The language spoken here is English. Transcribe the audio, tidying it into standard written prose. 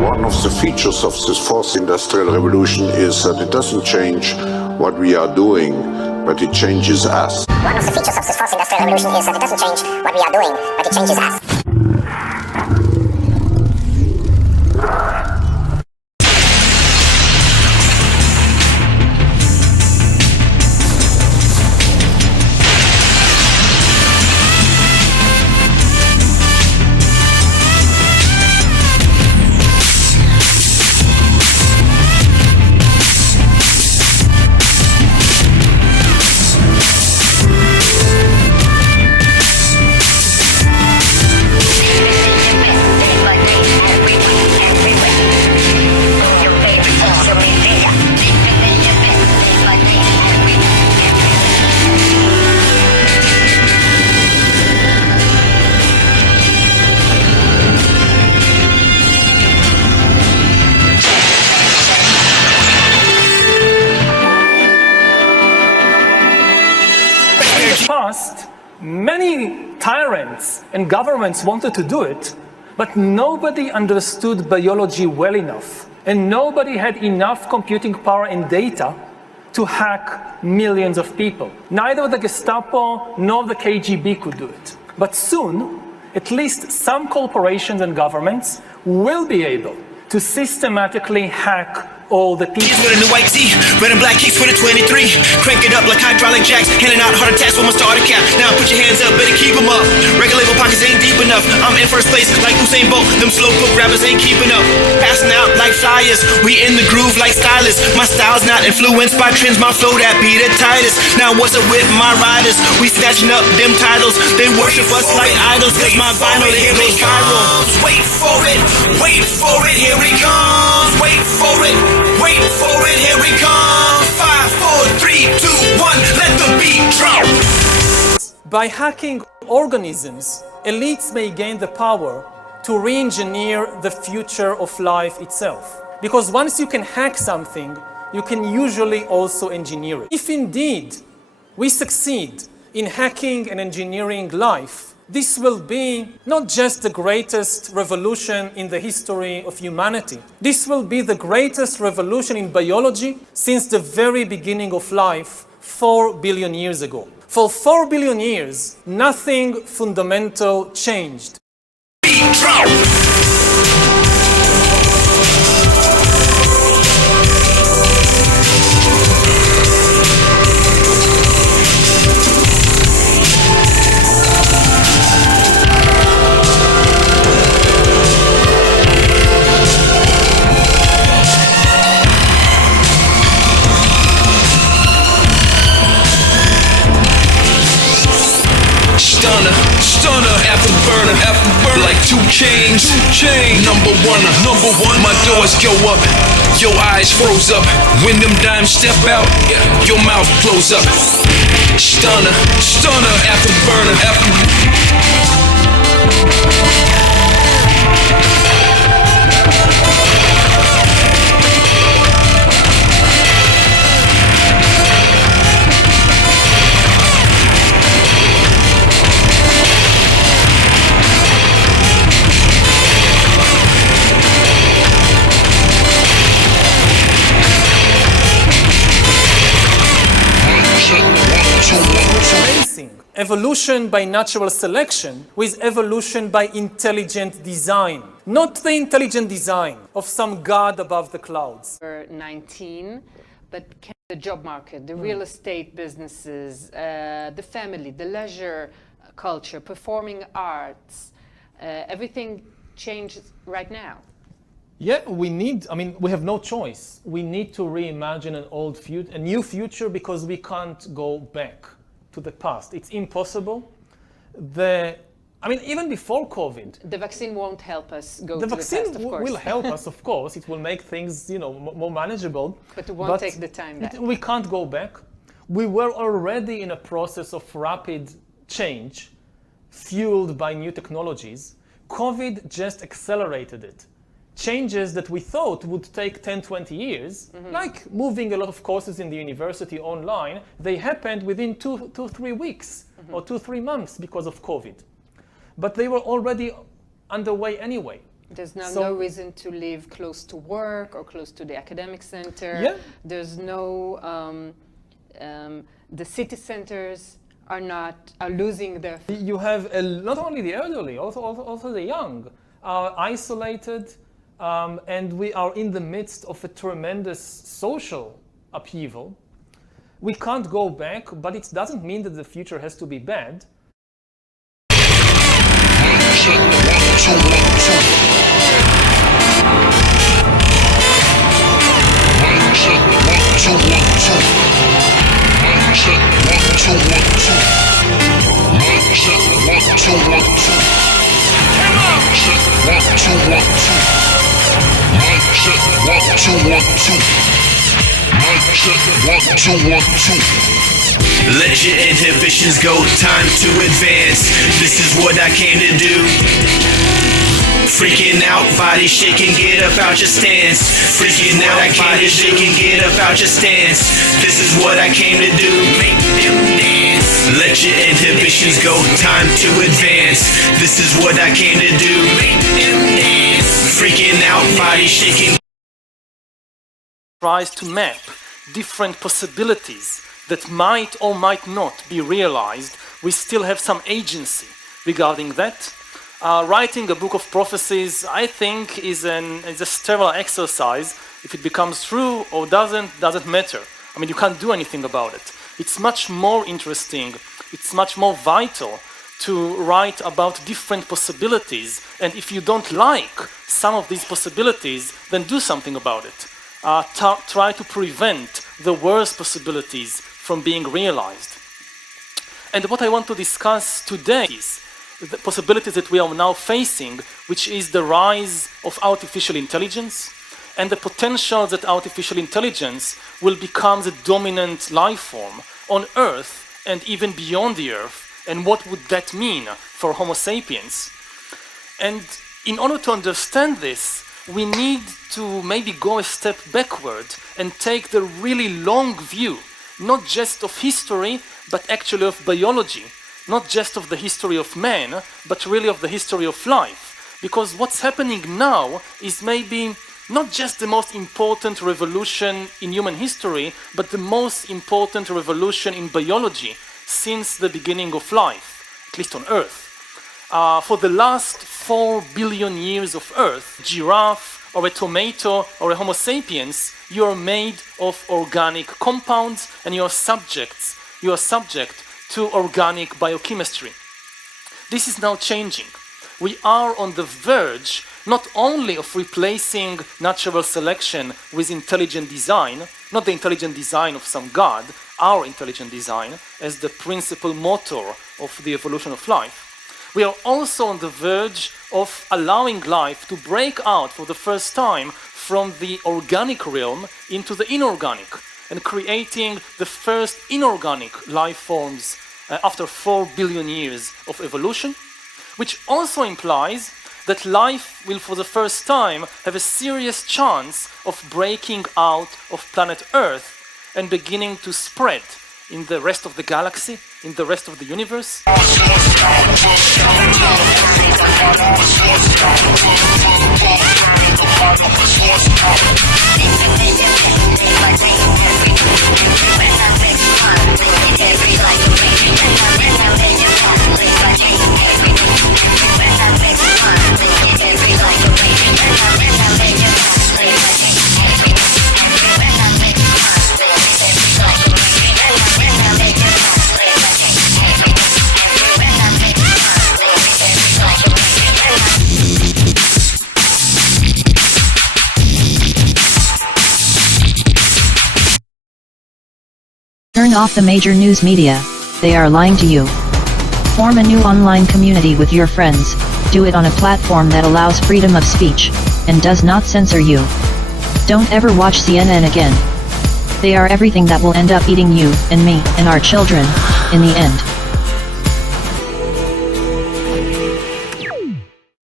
One of the features of this fourth industrial revolution is that it doesn't change what we are doing, but it changes us. One of the features of this fourth industrial revolution is that it doesn't change what we are doing, but it changes us. Many tyrants and governments wanted to do it, but nobody understood biology well enough, and nobody had enough computing power and data to hack millions of people. Neither the Gestapo nor the KGB could do it. But soon, at least some corporations and governments will be able to systematically hack all the people. With a new white tee, red and black kicks for the 23. Crank it up like hydraulic jacks, handing out heart attacks with my starter cap. Now put your hands up, better keep them up. Regular label pockets ain't deep enough. I'm in first place like Usain Bolt. Them slow cook rappers ain't keeping up. Passing out like flyers, we in the groove like stylists. My style's not influenced by trends, my flow that be the tightest. Now what's up with my riders? We snatching up them titles. They worship us like idols, cause my vinyl here goes viral. Wait for it, here it comes. Wait for it, here it comes. 5, 4, 3, 2, 1, let the beat drop. By hacking organisms, elites may gain the power to re-engineer the future of life itself. Because once you can hack something, you can usually also engineer it. If indeed we succeed in hacking and engineering life, this will be not just the greatest revolution in the history of humanity. This will be the greatest revolution in biology since the very beginning of life 4 billion years ago. For 4 billion years, nothing fundamental changed. Stunner, afterburner, like 2 chains. Number one, my doors go up, your eyes froze up. When them dimes step out, your mouth close up. Stunner, afterburner, Evolution by natural selection with evolution by intelligent design. Not the intelligent design of some god above the clouds. 19, but the job market, the real estate businesses, the family, the leisure culture, performing arts, everything changes right now. Yeah, we have no choice. We need to reimagine a new future because we can't go back to the past. It's impossible. Even before COVID. The vaccine won't help us go to the past, of course. The vaccine will help us, of course. It will make things, more manageable. But it won't take the time back. We can't go back. We were already in a process of rapid change, fueled by new technologies. COVID just accelerated it. Changes that we thought would take 10, 20 years, like moving a lot of courses in the university online, they happened within 2-3 weeks or 2-3 months because of COVID. But they were already underway anyway. There's now So- no reason to live close to work or close to the academic center. Yeah. There's no, the city centers are losing their. You have not only the elderly, also the young are isolated, and we are in the midst of a tremendous social upheaval. We can't go back, but it doesn't mean that the future has to be bad. Let your inhibitions go, time to advance. This is what I came to do. Freaking out, body shaking, get up out your stance. Freaking out, body shaking, get up out your stance. This is what I came to do. Make them dance. Let your inhibitions go, time to advance. This is what I came to do. Make them dance. Freaking out, body shaking. Tries to map different possibilities that might or might not be realized. We still have some agency regarding that. Writing a book of prophecies, I think, is a sterile exercise. If it becomes true or doesn't matter. I mean, you can't do anything about it. It's much more interesting, it's much more vital to write about different possibilities. And if you don't like some of these possibilities, then do something about it. Try to prevent the worst possibilities from being realized. And what I want to discuss today is the possibilities that we are now facing, which is the rise of artificial intelligence and the potential that artificial intelligence will become the dominant life form on Earth and even beyond the Earth, and what would that mean for Homo sapiens. And in order to understand this, we need to maybe go a step backward and take the really long view, not just of history, but actually of biology, not just of the history of man, but really of the history of life. Because what's happening now is maybe not just the most important revolution in human history, but the most important revolution in biology since the beginning of life, at least on Earth. For the last 4 billion years of Earth, giraffe or a tomato or a Homo sapiens, you are made of organic compounds and you are subject to organic biochemistry. This is now changing. We are on the verge not only of replacing natural selection with intelligent design, not the intelligent design of some god, our intelligent design as the principal motor of the evolution of life. We are also on the verge of allowing life to break out for the first time from the organic realm into the inorganic and creating the first inorganic life forms after 4 billion years of evolution, which also implies that life will for the first time have a serious chance of breaking out of planet Earth and beginning to spread in the rest of the galaxy, in the rest of the universe. Turn off the major news media, they are lying to you. Form a new online community with your friends, do it on a platform that allows freedom of speech, and does not censor you. Don't ever watch CNN again. They are everything that will end up eating you, and me, and our children, in the end.